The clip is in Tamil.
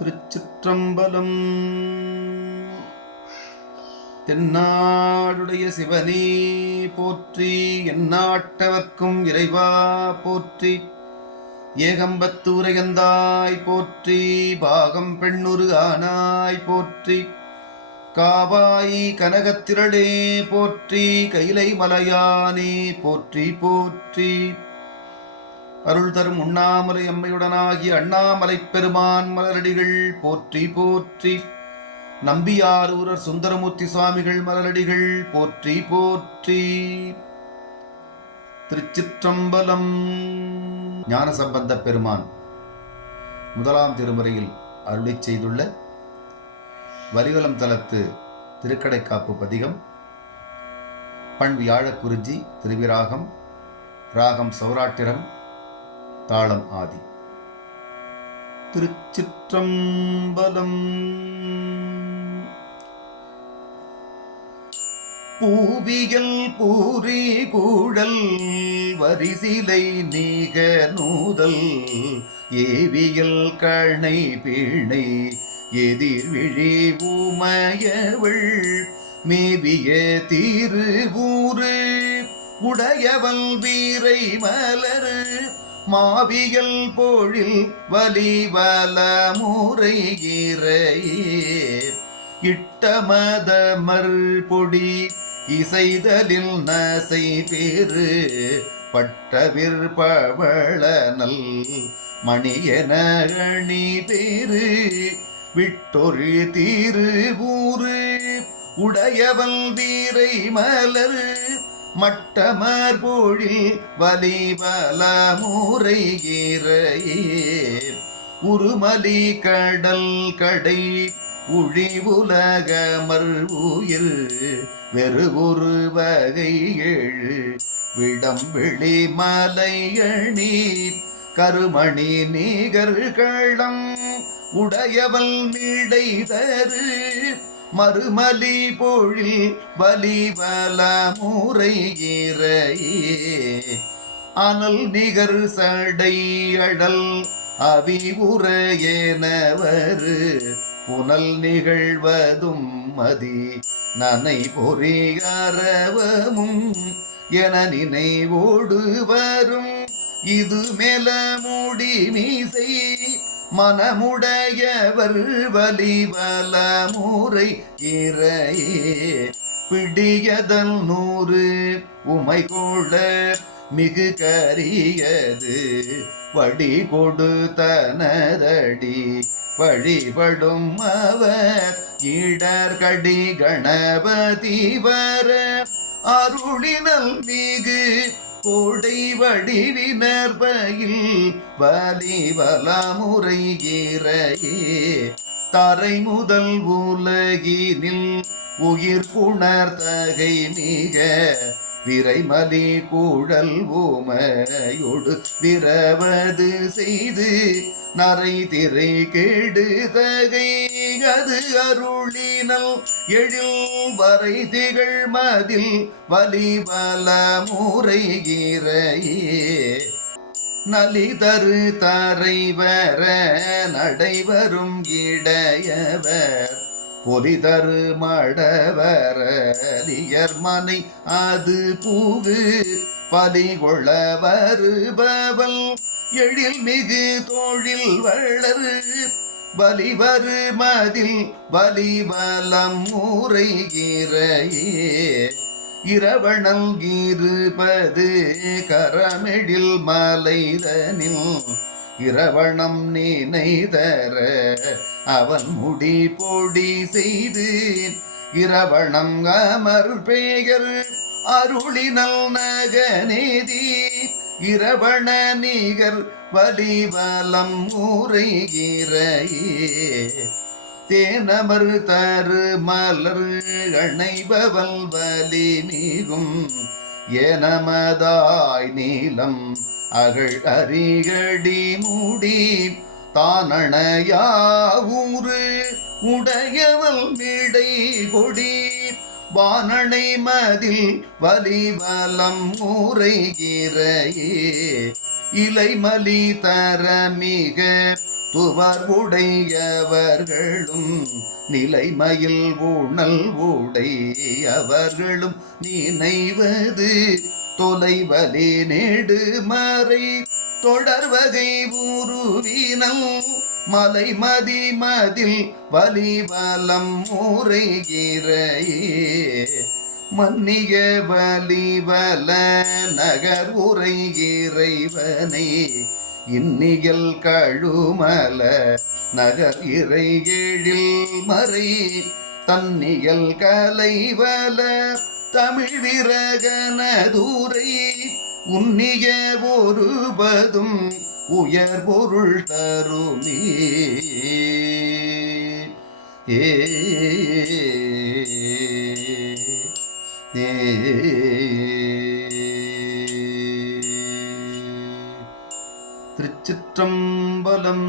திருச்சிற்றம்பலம். தென்னாடுடைய சிவனே போற்றி எந்நாட்டவர்க்கும் இறைவா போற்றி. ஏகம்பத்தூரையந்தாய் போற்றி பாகம் பெண்ணுரு ஆனாய் போற்றி. காவாய் கனகத்திரளே போற்றி கைலை மலையானே போற்றி போற்றி. அருள் தரும் உண்ணாமலை அம்மையுடனாகிய அண்ணாமலைப் பெருமான் மலரடிகள் போற்றி போற்றி. நம்பியாரூரர் சுந்தரமூர்த்தி சுவாமிகள் மலரடிகள் போற்றி போற்றி. திருச்சிற்றம்பலம் ஞானசம்பந்த பெருமான் முதலாம் திருமுறையில் அருளை செய்துள்ள வரிவலம் தலத்து திருக்கடைக்காப்பு பதிகம் பண் வியாழக்குறிஞ்சி திருவிராகம் ராகம் சௌராட்டிரம் தாளம் ஆதி. திருச்சிற்றம்பலம். பூவியல் பூரி கூடல் வரிசிலை நீக நூதல் ஏவியல் கணை பீணை எதிர்விழி உமையவள் மேவிய திருவூரு உடையவள் வீரை மலரு மாவியல் போழில் வலிவல முறை இட்டமதமர் பொடி இசைதலில் நசை பெரு பட்டவிர் பவளனல் மணியன அணி பேரு விட்டொரு தீரு ஊரு உடையவல் தீரை மலர் மட்டமர் வலிவல முறை உருமலி கடல் கடை உழி உலகமர் உயிர் வெறு ஒரு வகை ஏழு. விடம்பிழி மலையணி கருமணி நீகர் களம் உடையவள் மீடை தரு மறுமலி பொழில் வலிவல முறை அனல் நிகர் சடையடல் அடல் அவிவுரையேனவரு புனல் நிகழ்வதும் மதி நனை பொறிகரவமும் என நினைவோடு வரும். இது மேல மூடி மீசை மனமுடையவர் வலிவல முறை இறையே பிடியதல் நூறு உமை கொள்ள மிகு கரியது வடி கொடுத்தனதடி வழிபடும் அவர் இடர்கடி கணபதி வர அருளினல் மிகு கோடை வடிவினர் பயில் வலிவல முறையிறையே தரை முதல் உலகினில் உயிர் புணர்தகை மிக விரைமலி கூழல் ஓமையொடு விரவது செய்து நரை திரை கெடு தகை அது அருளினல் எழில் வரை திகழ் மதில் வலிவல முறைகிறையே நலிதரு தரைவர நடைவரும் இடையவர். பொலிதரு மடவரலியர் மனை அது பூகு பலி கொள்ள வருபவல் எழில் மிகு தோழில் வளரு பலிவரு மதில் பலிவலம் முறைகிறையே இரவணல் இருபது கரமெழில் மலைதனில் இரவணம் நினைதர அவன் முடி பொடி செய்து இரவணம் அமர் பெயர் அருளினல் நகநேதி இரவண நிகர் வலிவலம் முறைகிறையே தேனமர் தரு மலர் அணைபவல் வலி நீகும். எனமதாய் நீளம் அகழ் அரிகடி மூடி. தானணையாவூரு உடையவள் விடை கொடி. வானணை மதில் வலிவலம் முறைகிறையே இலைமலி தர மிக துவர் உடையவர்களும் நிலைமயில் ஊழல் உடையவர்களும் நினைவது தொலைவலி நெடுமறை தொடர்வகை உருவினம் மலைமதி மதில் வலிவலம் முறைகிறையே மன்னிய வலிவல நகர் உரை இறைவனே இன்னியல் கழுமல நகர் இறை எழில் மறை தன்னியல் கலைவல தமிழ் விரகனதூரை உன்னிய ஒருபதும் உயர் பொருள் தருமே. ஏ திருச்சிற்றம்பலம்